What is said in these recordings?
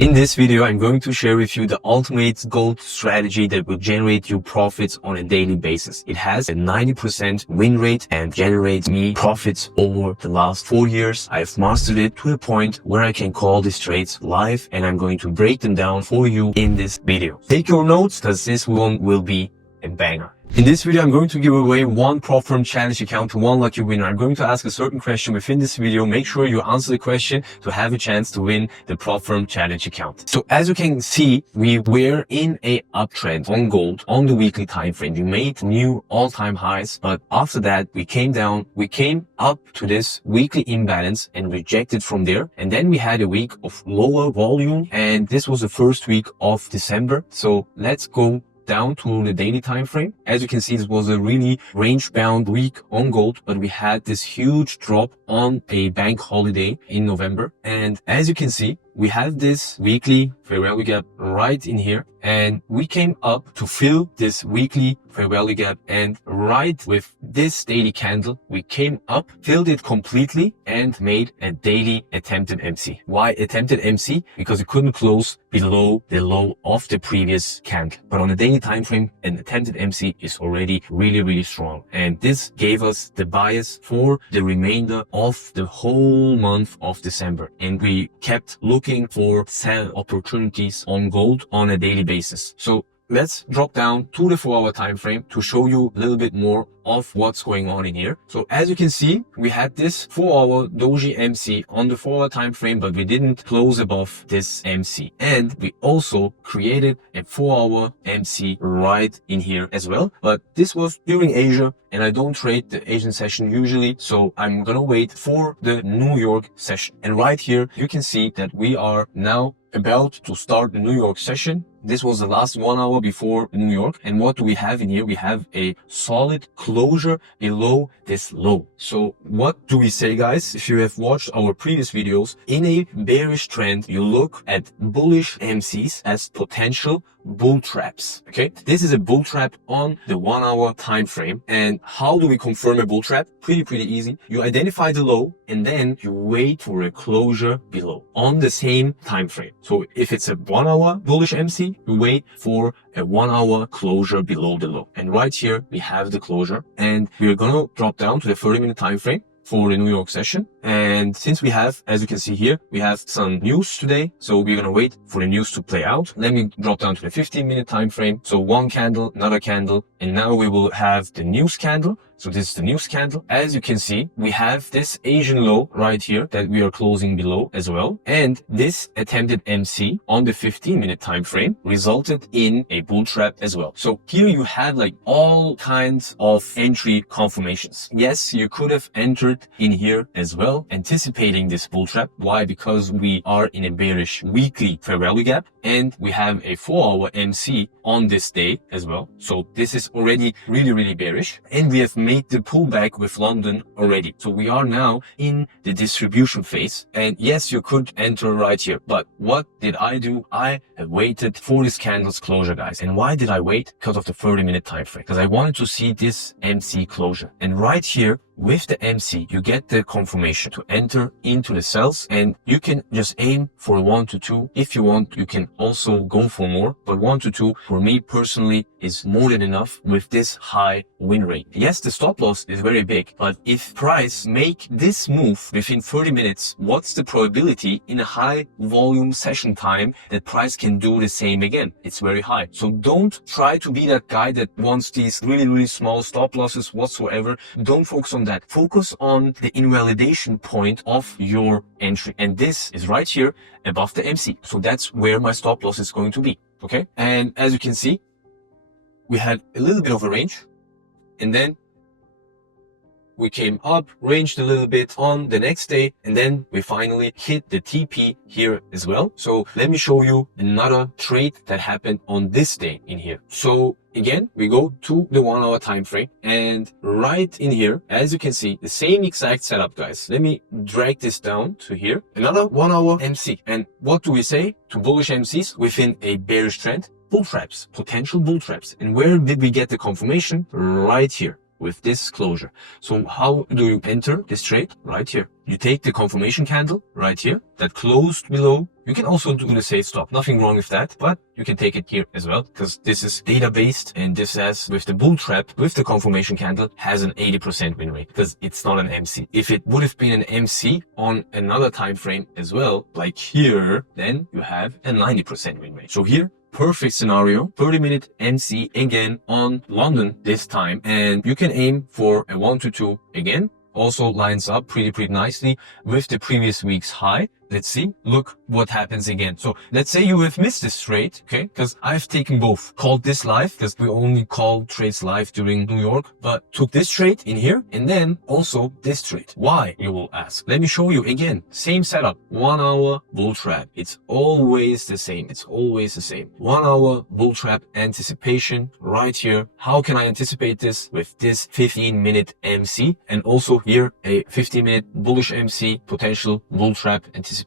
In this video, I'm going to share with you the ultimate gold strategy that will generate you profits on a daily basis. It has a 90% win rate and generates me profits over the last 4 years. I've mastered it to a point where I can call these trades live, and I'm going to break them down for you in this video. Take your notes because this one will be a banger. In this video, I'm going to give away one prop firm challenge account to one lucky winner. I'm going to ask a certain question within this video. Make sure you answer the question to have a chance to win the prop firm challenge account. So as you can see, we were in a uptrend on gold on the weekly time frame. We made new all-time highs, but after that we came down. We came up to this weekly imbalance and rejected from there. And then we had a week of lower volume, and this was the first week of December. So let's go down to the daily time frame. As you can see, this was a really range bound week on gold, but we had this huge drop on a bank holiday in November. And as you can see, we have this weekly fair value gap right in here, and we came up to fill this weekly fair value gap, and right with this daily candle we came up, filled it completely, and made a daily attempted MC. Why attempted MC? Because it couldn't close below the low of the previous candle, but on a daily time frame an attempted MC is already really strong, and this gave us the bias for the remainder of the whole month of December. And we kept looking for sell opportunities on gold on a daily basis. So let's drop down to the 4-hour time frame to show you a little bit more of what's going on in here. So as you can see, we had this 4-hour doji MC on the 4-hour time frame, but we didn't close above this MC. And we also created a 4-hour MC right in here as well. But this was during Asia, and I don't trade the Asian session usually, so I'm gonna wait for the New York session. And right here, you can see that we are now about to start the New York session. This was the last 1 hour before New York. And what do we have in here? We have a solid closure below this low. So what do we say, guys? If you have watched our previous videos, in a bearish trend, you look at bullish MCs as potential bull traps. Okay, this is a bull trap on the 1 hour time frame. And how do we confirm a bull trap? Pretty easy. You identify the low, and then you wait for a closure below on the same time frame. So if it's a 1 hour bullish MC, you wait for a 1 hour closure below the low. And right here we have the closure, and we're gonna drop down to the 30-minute time frame for the New York session. And since we have, as you can see here, we have some news today, so we're gonna wait for the news to play out. Let me drop down to the 15-minute time frame. So one candle, another candle, and now we will have the news candle. So this is the news candle. As you can see, we have this Asian low right here that we are closing below as well. And this attempted MC on the 15-minute time frame resulted in a bull trap as well. So here you have like all kinds of entry confirmations. Yes, you could have entered in here as well, anticipating this bull trap. Why? Because we are in a bearish weekly fair value gap, and we have a 4-hour MC on this day as well. So this is already really bearish, and we have made the pullback with London already. So we are now in the distribution phase, and yes, you could enter right here, but what did I do? I have waited for this candle's closure, guys. And why did I wait? Because of the 30-minute time frame, because I wanted to see this MC closure. And right here with the MC, you get the confirmation to enter into the cells, and you can just aim for 1 to 2. If you want, you can also go for more, but 1 to 2 for me personally is more than enough with this high win rate. Yes, the stop loss is very big, but if price make this move within 30 minutes, what's the probability in a high volume session time that price can do the same again? It's very high. So don't try to be that guy that wants these really small stop losses whatsoever. Don't focus on that. Focus on the invalidation point of your entry, and this is right here above the MC. So that's where my stop loss is going to be. Okay, and as you can see, we had a little bit of a range, and then we came up, ranged a little bit on the next day, and then we finally hit the TP here as well. So let me show you another trade that happened on this day in here. So again, we go to the 1 hour time frame, and right in here, as you can see, the same exact setup, guys. Let me drag this down to here. Another 1 hour MC. And what do we say to bullish MCs within a bearish trend? Bull traps, potential bull traps. And where did we get the confirmation? Right here with this closure. So how do you enter this trade? Right here. you take the confirmation candle right here that closed below. You can also do the safe stop. Nothing wrong with that, but you can take it here as well because this is data based, and this has with the bull trap with the confirmation candle has an 80% win rate because it's not an MC. If it would have been an MC on another time frame as well, like here, then you have a 90% win rate. So here, perfect scenario, 30-minute MC again on London this time, and you can aim for a 1 to 2 again. Also lines up pretty nicely with the previous week's high. Let's see. Look what happens again. So let's say you have missed this trade, okay? Because I've taken both. Called this live because we only call trades live during New York, but took this trade in here and then also this trade. Why, you will ask? Let me show you again. Same setup. 1 hour bull trap. It's always the same. It's always the same. 1 hour bull trap anticipation right here. How can I anticipate this? With this 15-minute MC, and also here a 15-minute bullish MC, potential bull trap anticipation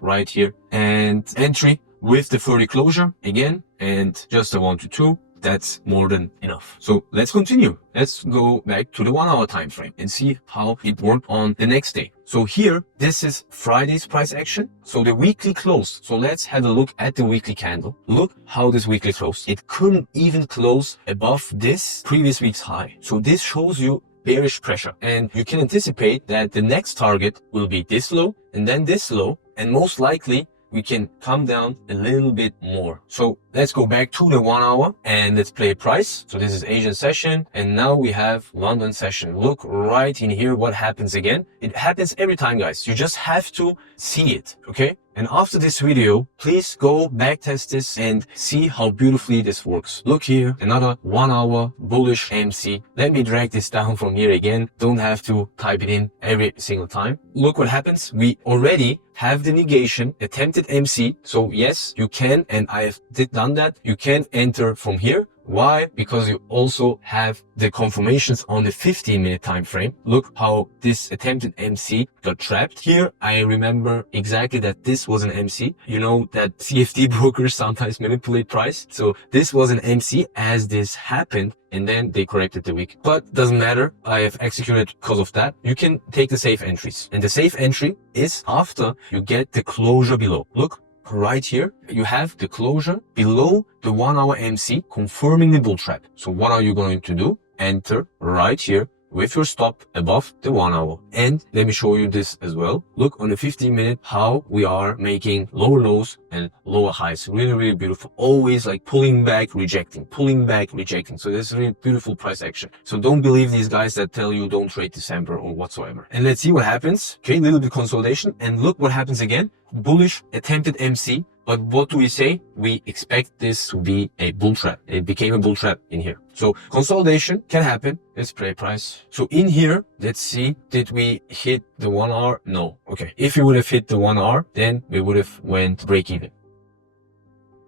right here, and entry with the 30 closure again, and just a 1 to 2. That's more than enough. So let's continue. Let's go back to the 1 hour time frame and see how it worked on the next day. So here, this is Friday's price action. So the weekly closed. So let's have a look at the weekly candle. Look how this weekly closed. It couldn't even close above this previous week's high. So this shows you bearish pressure, and you can anticipate that the next target will be this low and then this low, and most likely we can come down a little bit more. So let's go back to the 1 hour and let's play price. So this is Asian session, and now we have London session. Look right in here what happens again. It happens every time, guys. You just have to see it, okay? And after this video, please go back test this and see how beautifully this works. Look here, another 1 hour bullish MC. Let me drag this down from here again. Don't have to type it in every single time. Look what happens. We already have the negation, attempted MC. So yes, you can, and I have done that. You can enter from here. Why? Because you also have the confirmations on the 15-minute time frame. Look how this attempted MC got trapped. Here, I remember exactly that this was an MC. You know that CFD brokers sometimes manipulate price. So this was an MC as this happened, and then they corrected the week. But doesn't matter. I have executed because of that. You can take the safe entries. And the safe entry is after you get the closure below. Look. Right here, you have the closure below the 1 hour MC confirming the bull trap. So what are you going to do? Enter right here with your stop above the 1 hour. And let me show you this as well. Look on the 15-minute how we are making lower lows and lower highs. Really beautiful. Always like pulling back, rejecting, pulling back, rejecting. So this is really beautiful price action. So don't believe these guys that tell you don't trade December or whatsoever. And let's see what happens. Okay, a little bit consolidation, and look what happens again. Bullish attempted MC. But what do we say? We expect this to be a bull trap. It became a bull trap in here. So consolidation can happen. Let's play price. So in here, let's see, did we hit the 1 hour? No. Okay. If we would have hit the 1 hour, then we would have went break even.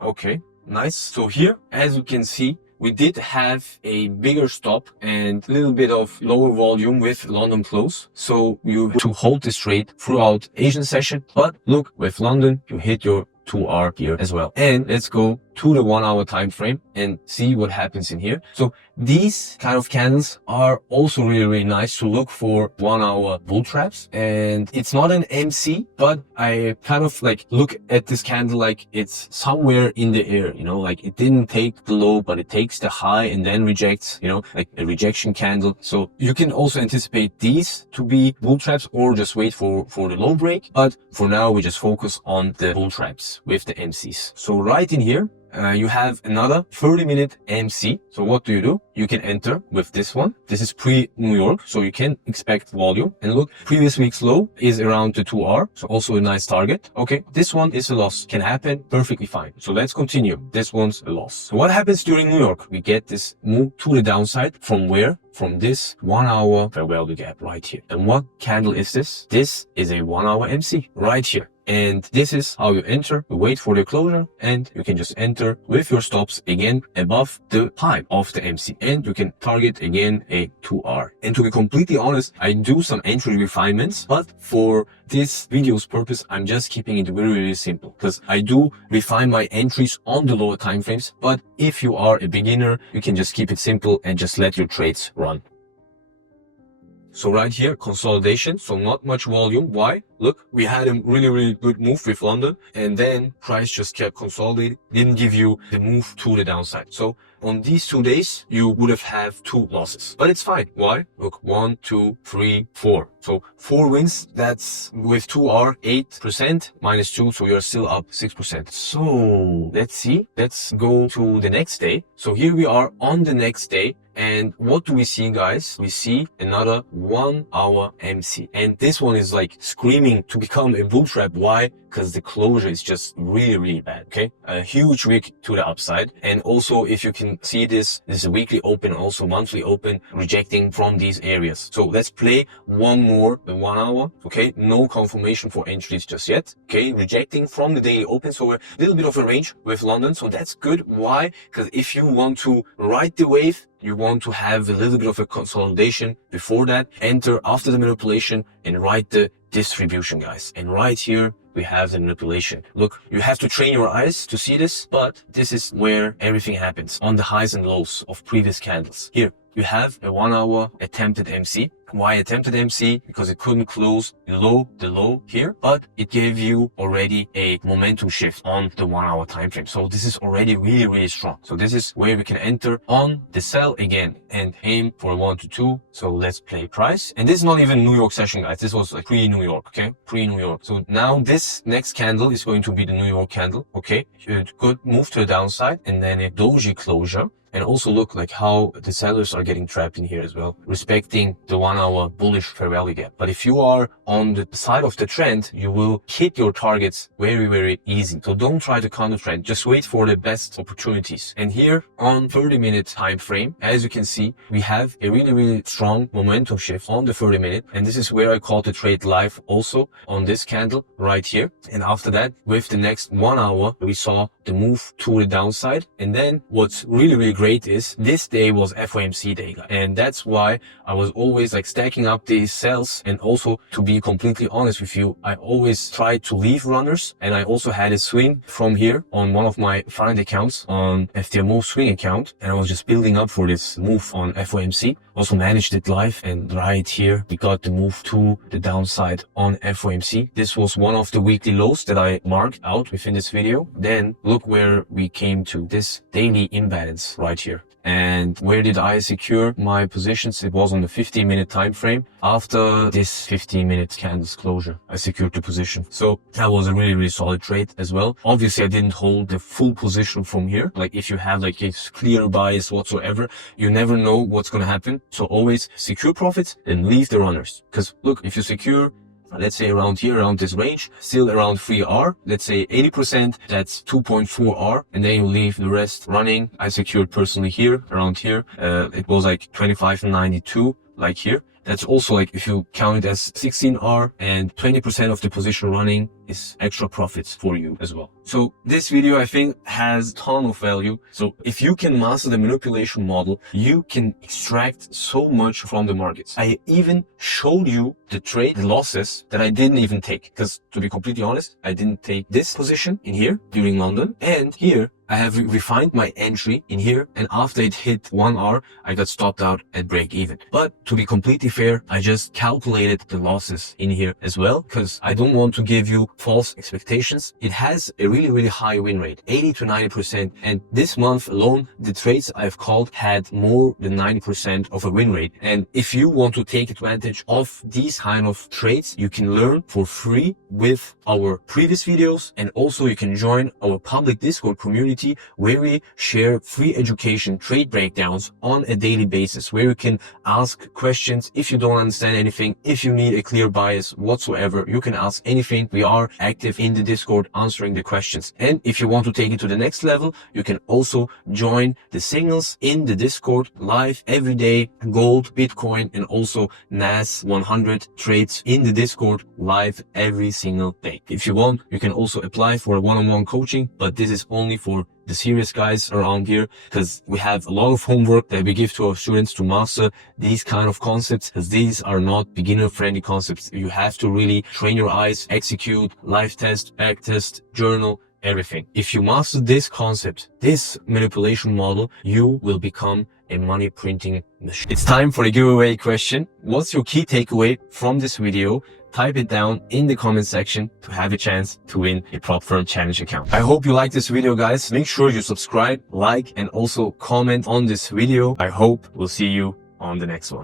Okay. Nice. So here, as you can see, we did have a bigger stop and a little bit of lower volume with London close. So you have to hold this trade throughout Asian session. But look, with London, you hit your 2R here as well. And let's go to the 1 hour time frame and see what happens in here. So these kind of candles are also really nice to look for 1 hour bull traps. And it's not an MC, but I kind of like look at this candle like it's somewhere in the air, you know, like it didn't take the low, but it takes the high and then rejects, you know, like a rejection candle. So you can also anticipate these to be bull traps or just wait for the low break. But for now, we just focus on the bull traps with the MCs. So right in here, you have another 30-minute MC. So what do? You can enter with this one. This is pre-New York, so you can expect volume. And look, previous week's low is around the 2R, so also a nice target. Okay, this one is a loss. Can happen, perfectly fine. So let's continue. This one's a loss. So what happens during New York? We get this move to the downside. From where? From this 1 hour fair value gap right here. And what candle is this? This is a 1 hour MC right here. And this is how you enter. You wait for the closure and you can just enter with your stops again above the high of the MC. And you can target again a 2R. And to be completely honest, I do some entry refinements, but for this video's purpose, I'm just keeping it really simple because I do refine my entries on the lower time frames. But if you are a beginner, you can just keep it simple and just let your trades run. So right here, consolidation. So not much volume. Why? Look, we had a really good move with London, and then price just kept consolidating, didn't give you the move to the downside. So on these 2 days, you would have 2 losses, but it's fine. Why? Look, 1, 2, 3, 4. So 4 wins, that's with 2 are 8% minus 2. So you're still up 6%. So let's see, let's go to the next day. So here we are on the next day. And what do we see, guys? We see another 1 hour MC. And this one is like screaming to become a bull trap. Why? Because the closure is just really bad, okay? A huge wick to the upside. And also, if you can see this is a weekly open, also monthly open, rejecting from these areas. So let's play one more 1 hour, okay? No confirmation for entries just yet, okay? Rejecting from the daily open. So a little bit of a range with London. So that's good. Why? Because if you want to ride the wave, you want to have a little bit of a consolidation before that, enter after the manipulation and write the distribution, guys. And right here, we have the manipulation. Look, you have to train your eyes to see this, but this is where everything happens on the highs and lows of previous candles. Here, you have a 1 hour attempted MC. Why attempted MC? Because it couldn't close below the low here, but it gave you already a momentum shift on the 1 hour time frame. So this is already really strong. So this is where we can enter on the sell again and aim for 1 to 2. So let's play price. And this is not even New York session, guys. This was like pre-New York, okay? Pre-New York. So now this next candle is going to be the New York candle, okay? Good move to the downside and then a doji closure. And also look like how the sellers are getting trapped in here as well, respecting the 1 hour bullish fair value gap. But if you are on the side of the trend, you will hit your targets very easy. So don't try to counter trend, just wait for the best opportunities. And here on 30-minute time frame, as you can see, we have a really strong momentum shift on the 30-minute. And this is where I call the trade live also on this candle right here. And after that, with the next 1 hour, we saw the move to the downside. And then what's really great is this day was FOMC day, and that's why I was always like stacking up these sells. And also, to be completely honest with you, I always tried to leave runners, and I also had a swing from here on one of my friend accounts on FTMO swing account, and I was just building up for this move on FOMC. Also managed it live, and right here we got the move to the downside on FOMC. This was one of the weekly lows that I marked out within this video. Then look where we came to, this daily imbalance right here. And where did I secure my positions? It was on the 15-minute time frame. After this 15-minute candles closure, I secured the position. So that was a really solid trade as well. Obviously, I didn't hold the full position from here. Like if you have like a clear bias whatsoever, you never know what's going to happen. So always secure profits and leave the runners. Because look, if you secure, let's say around here, around this range, still around 3R, let's say 80%, that's 2.4R, and then you leave the rest running. I secured personally here, around here, it was like 25.92, like here. That's also like, if you count it as 16R, and 20% of the position running is extra profits for you as well. So this video, I think, has a ton of value. So if you can master the manipulation model, you can extract so much from the markets. I even showed you the trade losses that I didn't even take, because to be completely honest, I didn't take this position in here during London, and here I have refined my entry in here, and after it hit 1R, I got stopped out at break even. But to be completely fair, I just calculated the losses in here as well, because I don't want to give you false expectations. It has a really high win rate, 80 to 90%. And this month alone, the trades I've called had more than 90% of a win rate. And if you want to take advantage of these kind of trades, you can learn for free with our previous videos. And also you can join our public Discord community, where we share free education, trade breakdowns on a daily basis, where you can ask questions if you don't understand anything. If you need a clear bias whatsoever, you can ask anything. We are active in the Discord answering the questions. And if you want to take it to the next level, you can also join the signals in the Discord live every day, gold, Bitcoin, and also NAS 100 trades in the Discord live every single day. If you want, you can also apply for a one-on-one coaching, but this is only for the serious guys around here, because we have a lot of homework that we give to our students to master these kind of concepts, because these are not beginner friendly concepts. You have to really train your eyes, execute, live test, back test, journal, everything. If you master this concept, this manipulation model, you will become a money printing machine. It's time for the giveaway question. What's your key takeaway from this video? Type it down in the comment section to have a chance to win a Prop Firm Challenge account. I hope you liked this video, guys. Make sure you subscribe, like, and also comment on this video. I hope we'll see you on the next one.